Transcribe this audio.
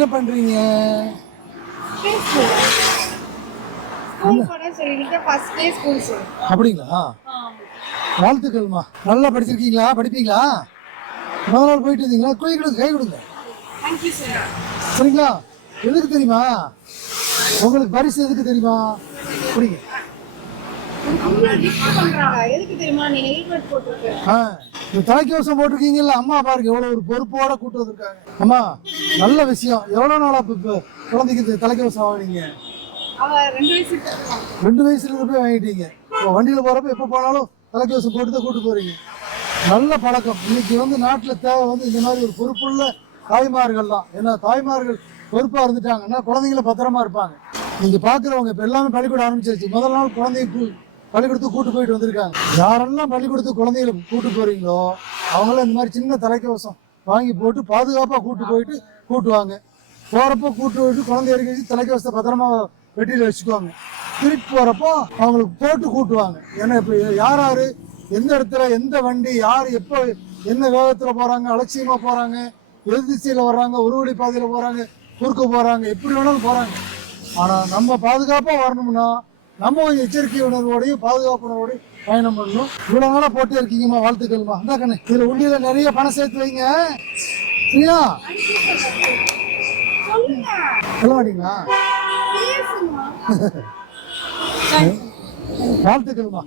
என்ன பண்றீங்க? அப்படிங்களா? வாழ்த்துக்கள்மா. நல்லா படிச்சிருக்கீங்களா? படிப்பீங்களா? முதல் நாள் போயிட்டு இருந்தீங்களா? கை கொடுங்க, கை கொடுங்க. சரிங்களா? எதுக்கு தெரியுமா? உங்களுக்கு பரிசு எதுக்கு தெரியுமா? புரியுங்க. தலைக்கவசம் போட்டிருக்கீங்கல்ல, அம்மா பாருங்க எவ்வளவு ஒரு பொறுப்போட கூட்டு வந்திருக்காங்க. அம்மா நல்ல விஷயம். எவ்வளவு நாளா குழந்தைக்கு தலைக்கவசம் வாங்கினீங்க? 2 வயசுல இருந்து போய் வாங்கிட்டீங்க. வண்டியில போறப்ப எப்ப போனாலும் தலைக்கவசம் போட்டு தான் கூட்டு போறீங்க. நல்ல பழக்கம். இன்னைக்கு நாட்டுல தேவை இந்த மாதிரி ஒரு பொறுப்புள்ள தாய்மார்கள் தான். ஏன்னா தாய்மார்கள் பொறுப்பா இருந்துட்டாங்கன்னா குழந்தைங்கள பத்திரமா இருப்பாங்க. நீங்க பாக்குறவங்க இப்ப எல்லாமே பள்ளிக்கூடம் ஆரம்பிச்சிருச்சு. முதல் நாள் குழந்தைக்கு பள்ளிக்கூடத்துக்கு கூட்டு போயிட்டு வந்திருக்காங்க. யாரெல்லாம் பள்ளிக்கூடத்துக்கு குழந்தைகளை கூட்டு போறீங்களோ அவங்களாம் இந்த மாதிரி சின்ன தலைக்கவசம் வாங்கி போட்டு பாதுகாப்பா கூட்டு போயிட்டு கூட்டுவாங்க. போறப்போ கூட்டு போயிட்டு குழந்தை இறக்கி வச்சு தலைக்கவசத்தை பத்திரமா வெட்டியில வச்சுக்குவாங்க. திருப்பி போறப்போ அவங்களுக்கு போட்டு கூட்டுவாங்க. ஏன்னா இப்ப யாரு எந்த இடத்துல எந்த வண்டி யார் எப்போ என்ன வேகத்துல போறாங்க, அலட்சியமா போறாங்க, எதிர் திசையில வர்றாங்க, ஒரு வழி பாதையில போறாங்க, குறுக்க போறாங்க, எப்படி வேணாலும் போறாங்க. ஆனா நம்ம பாதுகாப்பா வரணும்னா நம்ம கொஞ்சம் எச்சரிக்கை உணர்வோடையும் பாதுகாப்பு உணர்வோடையும் பயணம் பண்ணணும். இவ்வளவு நாளா போட்டே இருக்கீங்கம்மா, வாழ்த்துக்கள்மா. அந்த கண்ணு இதுல உண்டியில நிறைய பணம் சேர்த்து வைங்க. சரியா? சொல்ல மாட்டீங்களா? வாழ்த்துக்கள்மா.